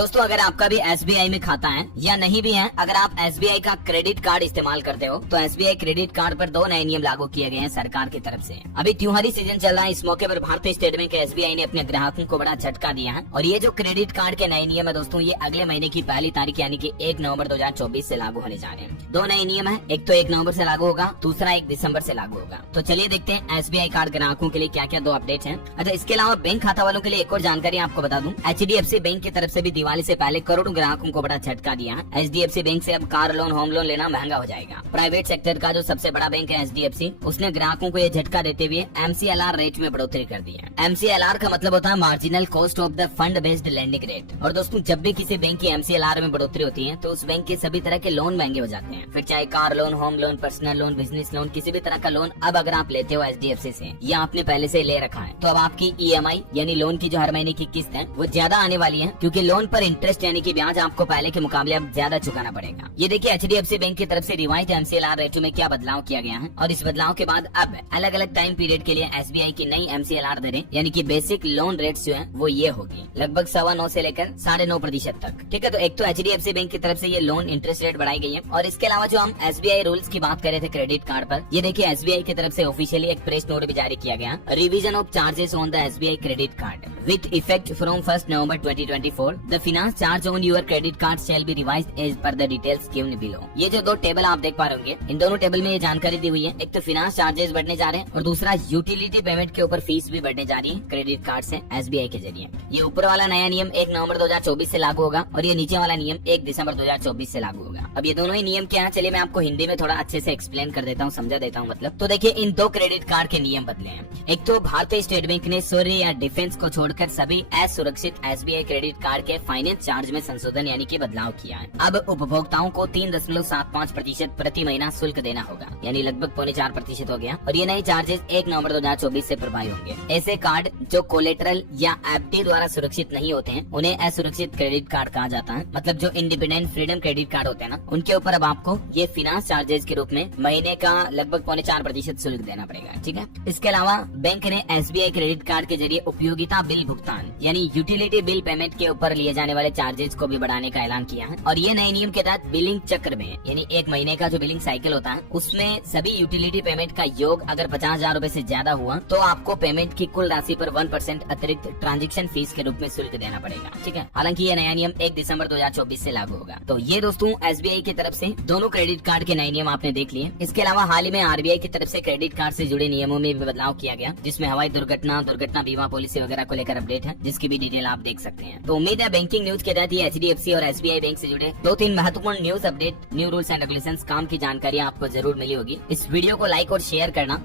दोस्तों अगर आपका भी SBI में खाता है या नहीं भी है, अगर आप SBI का क्रेडिट कार्ड इस्तेमाल करते हो तो SBI क्रेडिट कार्ड पर 2 नए नियम लागू किए गए हैं सरकार की तरफ से। अभी त्योहारी सीजन चल रहा है, इस मौके पर भारतीय स्टेट बैंक SBI ने अपने ग्राहकों को बड़ा झटका दिया है। और ये जो क्रेडिट कार्ड के नए नियम है दोस्तों, ये अगले महीने की 1 तारीख यानी कि 1 नवंबर 2024 से लागू होने जा रहे हैं। 2 नए नियम है, एक तो 1 नवंबर से लागू होगा, दूसरा 1 दिसंबर से लागू होगा। तो चलिए देखते हैं SBI कार्ड ग्राहकों के लिए क्या क्या 2 अपडेट हैं। अच्छा, इसके अलावा बैंक खाता वालों के लिए एक और जानकारी आपको बता दूं, HDFC बैंक की तरफ से भी दिवाली से पहले करोड़ों ग्राहकों को बड़ा झटका दिया है। HDFC बैंक से अब कार लोन, होम लोन लेना महंगा हो जाएगा। प्राइवेट सेक्टर का जो सबसे बड़ा बैंक है HDFC, उसने ग्राहकों को ये झटका देते हुए MCLR रेट में बढ़ोतरी कर दी है। MCLR का मतलब होता है marginal cost of the fund based lending rate. और दोस्तों जब भी किसी बैंक की MCLR में बढ़ोतरी होती है तो उस बैंक के सभी तरह के लोन महंगे हो जाते हैं। फिर चाहे car loan, home loan, personal loan, business loan, किसी भी तरह का लोन अब अगर आप लेते हो HDFC से या आपने पहले से ले रखा है तो अब आपकी EMI यानी लोन की जो हर महीने की किस्त है वो ज्यादा आने वाली है, क्योंकि लोन पर इंटरेस्ट यानी कि ब्याज आपको पहले के मुकाबले अब ज्यादा चुकाना पड़ेगा। ये देखिए HDFC बैंक की तरफ से रिवाइज्ड MCLR रेटों में क्या बदलाव किया गया है। और इस बदलाव के बाद अब अलग अलग टाइम पीरियड के लिए SBI की नई MCLR दरें यानी कि बेसिक लोन रेट्स जो है वो ये होगी लगभग 9.25 से लेकर 9.5% तक। ठीक है, तो एक तो HDFC बैंक की तरफ से ये लोन इंटरेस्ट रेट बढ़ाई गई है। और इसके अलावा जो हम SBI रूल्स की बात कर रहे थे क्रेडिट कार्ड पर, ये देखिए SBI की तरफ से ऑफिशियली एक प्रेस नोट भी जारी किया गया, revision of charges on the SBI credit card with effect from 1st November 2024. The finance charge on your credit card shall be revised as per the details given below. ये जो 2 table आप देख पा रहे होंगे, इन दोनों टेबल में ये जानकारी दी हुई है। एक तो फिनांस चार्जेस बढ़ने जा रहे हैं और दूसरा यूटिलिटी पेमेंट के ऊपर फीस भी बढ़ने जा रही है क्रेडिट कार्ड से SBI के जरिए। ये ऊपर वाला नया नियम 1 नवंबर 2024 से लागू होगा और ये नीचे वाला नियम 1 दिसंबर 2024 से लागू होगा। अब ये दोनों ही नियम क्या है, चलिए मैं आपको हिंदी में थोड़ा अच्छे से एक्सप्लेन कर देता हूँ, समझा देता हूँ मतलब। तो देखिए इन 2 क्रेडिट कार्ड के नियम बदले हैं। एक तो भारतीय स्टेट बैंक ने सूर्य या डिफेंस को छोड़कर सभी सुरक्षित SBI क्रेडिट कार्ड के फाइनेंस चार्ज में संशोधन यानी कि बदलाव किया है। अब उपभोक्ताओं को 3.75% प्रति महीना शुल्क देना होगा, यानी लगभग 4.25% हो गया। और ये नए चार्जेस 1 नवंबर 2024 से प्रभावी होंगे। ऐसे कार्ड जो कोलेटरल या FD द्वारा सुरक्षित नहीं होते हैं उन्हें असुरक्षित क्रेडिट कार्ड कहा जाता है। मतलब जो इंडिपेंडेंट फ्रीडम क्रेडिट कार्ड होते हैं ना, उनके ऊपर अब आपको ये फिनांस चार्जेस के रूप में महीने का लगभग 4.25% शुल्क देना पड़ेगा। ठीक है, इसके अलावा बैंक ने SBI क्रेडिट कार्ड के जरिए उपयोगिता बिल भुगतान यानी यूटिलिटी बिल पेमेंट के ऊपर लिए जाने वाले चार्जेस को भी बढ़ाने का ऐलान किया है। और ये नए नियम के तहत बिलिंग चक्र में यानी 1 महीने का जो बिलिंग साइकिल होता है उसमें सभी यूटिलिटी पेमेंट का योग अगर 50,000 रूपए से ज्यादा हुआ तो आपको पेमेंट की कुल राशि पर 1% अतिरिक्त ट्रांजेक्शन फीस के रूप में शुल्क देना पड़ेगा। ठीक है, हालांकि ये नया नियम 1 दिसंबर 2024 से लागू होगा। तो ये दोस्तों SBI की तरफ से दोनों क्रेडिट कार्ड के नए नियम आपने देख लिए। इसके अलावा हाल ही में RBI की तरफ से क्रेडिट कार्ड से जुड़े नियमों में भी बदलाव किया गया, जिसमें हवाई दुर्घटना, दुर्घटना बीमा पॉलिसी वगैरह को लेकर अपडेट है, जिसकी भी डिटेल आप देख सकते हैं। तो उम्मीद है बैंकिंग न्यूज के तहत ये HDFC और SBI बैंक से जुड़े 2-3 महत्वपूर्ण news update, new rules and regulations, काम की जानकारी आपको जरूर मिली होगी। इस वीडियो को लाइक और शेयर करना